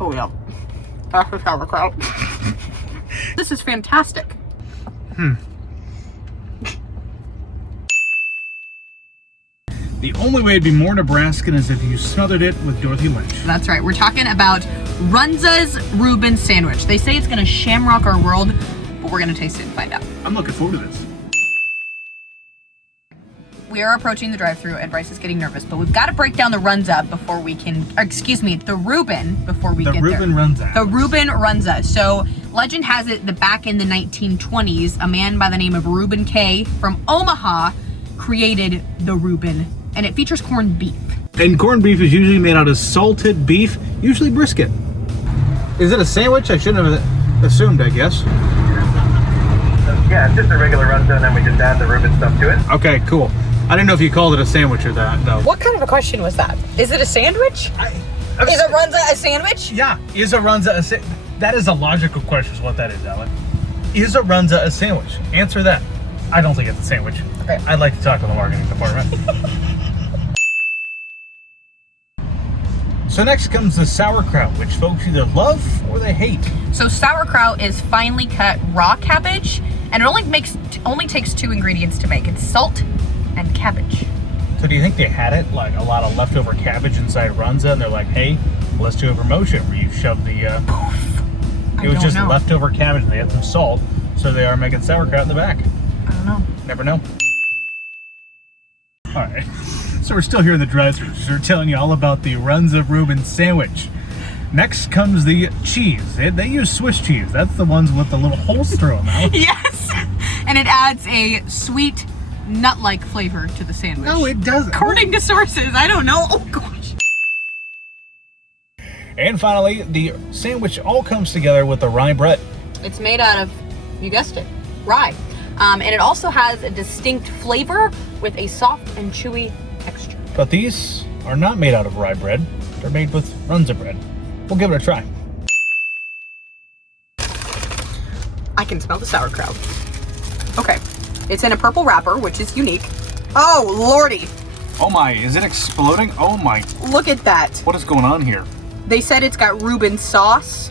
Oh yeah. That's the sauerkraut. This is fantastic. The only way it'd be more Nebraskan is if you smothered it with Dorothy Lynch. That's right. We're talking about Runza's Reuben sandwich. They say it's gonna shamrock our world, but we're gonna taste it and find out. I'm looking forward to this. We are approaching the drive-thru and Bryce is getting nervous, but we've got to break down the Runza before we can, or excuse me, the Reuben before we get there. The Reuben Runza. The Reuben Runza. So legend has it that back in the 1920s, a man by the name of Reuben K. from Omaha created the Reuben, and it features corned beef. And corned beef is usually made out of salted beef, usually brisket. Is it a sandwich? I shouldn't have assumed, I guess. Yeah, it's just a regular Runza, and then we just add the Reuben stuff to it. Okay, cool. I didn't know if you called it a sandwich or that, though. What kind of a question was that? Is it a sandwich? Is a Runza a sandwich? Yeah, is a Runza a sandwich? That is a logical question, is what that is, Alex. Is a Runza a sandwich? Answer that. I don't think it's a sandwich. Okay. I'd like to talk to the marketing department. So next comes the sauerkraut, which folks either love or they hate. So sauerkraut is finely cut raw cabbage, and it only takes 2 ingredients to make. It's salt and cabbage. So do you think they had it, like a lot of leftover cabbage inside Runza, and they're like, hey, let's do a promotion where you shove the, it was just leftover cabbage, and they had some salt, so they are making sauerkraut in the back. I don't know. Never know. All right, so we're still here in the drive-thru, so we're telling you all about the Runza Reuben sandwich. Next comes the cheese. They use Swiss cheese. That's the ones with the little holes through them out. Yes, and it adds a sweet, nut-like flavor to the sandwich. No, it doesn't. According to sources, I don't know. Oh gosh. And finally, the sandwich all comes together with the rye bread. It's made out of, you guessed it, rye. And it also has a distinct flavor with a soft and chewy texture. But these are not made out of rye bread. They're made with Runza bread. We'll give it a try. I can smell the sauerkraut. Okay, it's in a purple wrapper, which is unique. Oh, lordy. Oh my, is it exploding? Oh my. Look at that. What is going on here? They said it's got Reuben sauce,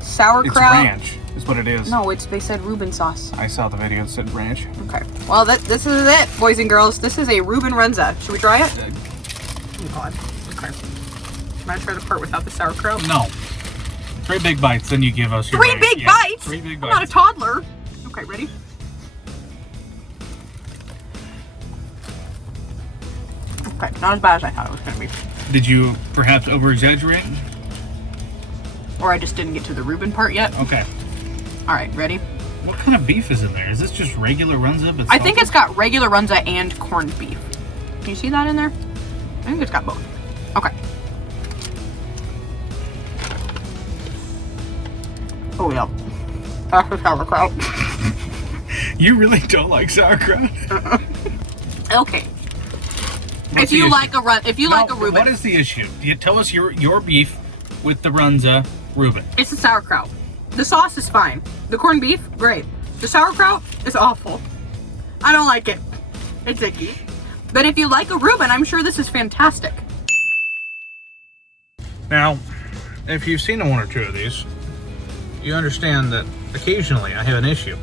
sauerkraut. It's ranch, is what it is. No, they said Reuben sauce. I saw the video, it said ranch. Okay, well, this is it, boys and girls. This is a Reuben Runza. Should we try it? Oh, God. Okay. Am I try the part without the sauerkraut? No. 3 big bites, then you give us your 3 big bites? 3 big I'm bites. not a toddler. Okay, ready? Okay, not as bad as I thought it was going to be. Did you perhaps over-exaggerate? Or I just didn't get to the Reuben part yet. Okay. All right, ready? What kind of beef is in there? Is this just regular Runza? But I think it's got regular Runza and corned beef. Can you see that in there? I think it's got both. Okay. Oh yeah. That's the sauerkraut. You really don't like sauerkraut? Okay. What's If you the like a Reuben. What is the issue? You tell us your beef with the Runza Reuben. It's the sauerkraut. The sauce is fine. The corned beef, great. The sauerkraut is awful. I don't like it. It's icky. But if you like a Reuben, I'm sure this is fantastic. Now, if you've seen 1 or 2 of these, you understand that occasionally I have an issue.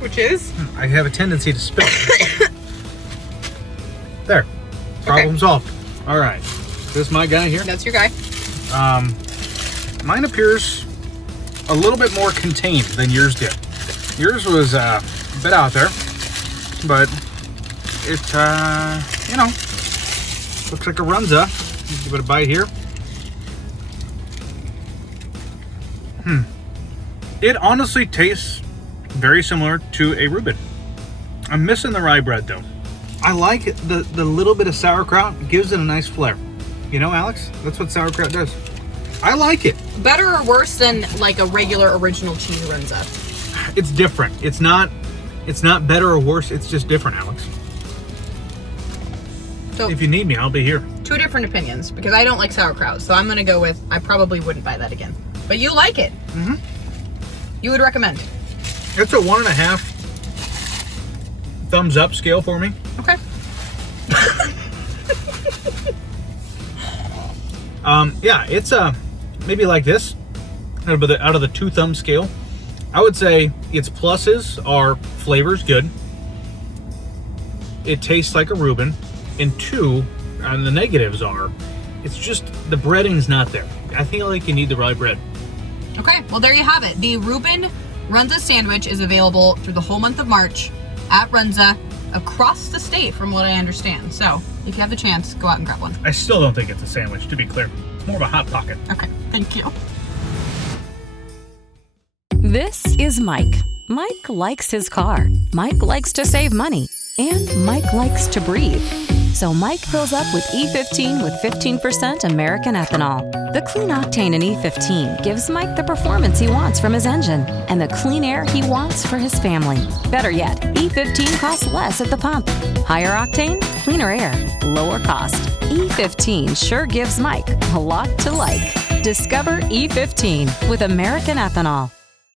Which is? I have a tendency to spill. There. Problem solved. All right. This is my guy here. That's your guy. Mine appears a little bit more contained than yours did. Yours was a bit out there, but it, you know, looks like a Runza. Give it a bite here. It honestly tastes very similar to a Reuben. I'm missing the rye bread though. I like the little bit of sauerkraut. It gives it a nice flair. You know, Alex? That's what sauerkraut does. I like it. Better or worse than like a regular original cheese Runza? It's different. It's not better or worse. It's just different, Alex. So if you need me, I'll be here. 2 different opinions, because I don't like sauerkraut, so I'm gonna go with I probably wouldn't buy that again. But you like it. Mm-hmm. You would recommend. It's a 1.5 thumbs up scale for me. Okay. Yeah, it's maybe like this, out of the 2 thumb scale. I would say its pluses are flavor's good. It tastes like a Reuben. And 2, and the negatives are, it's just the breading's not there. I feel like you need the rye bread. Okay, well there you have it. The Reuben Runza sandwich is available through the whole month of March at Runza across the state, from what I understand. So if you have the chance, go out and grab one. I still don't think it's a sandwich, to be clear. It's more of a Hot Pocket. Okay, thank you. This is Mike. Mike likes his car. Mike likes to save money. And Mike likes to breathe. So Mike fills up with E15 with 15% American ethanol. The clean octane in E15 gives Mike the performance he wants from his engine and the clean air he wants for his family. Better yet, E15 costs less at the pump. Higher octane, cleaner air, lower cost. E15 sure gives Mike a lot to like. Discover E15 with American ethanol.